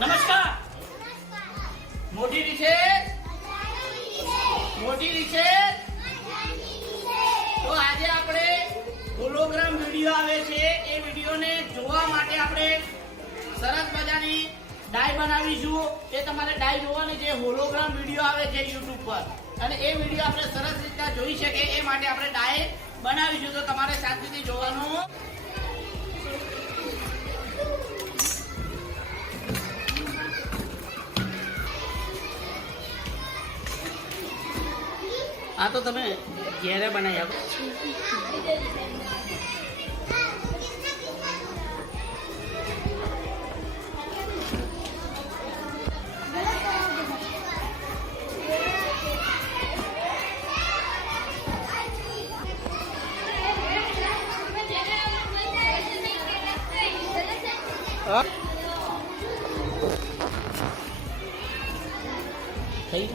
નમસ્કાર. મોટી રીશે તો આજે આપણે હોલોગ્રામ વિડિયો આવે છે. એ વિડિયોને જોવા માટે આપણે સરસ મજાની ડાય બનાવીશું. એ તમારે ડાય જોવાની જે હોલોગ્રામ વિડિયો આવે છે YouTube પર, અને એ વિડિયો આપણે સરસ રીતના જોઈ શકે એ માટે આપણે ડાય બનાવીશું. તો તમારે શાંતિથી જોવાનું. આ તો તમે ઘેરે બનાવી આપો. થઈ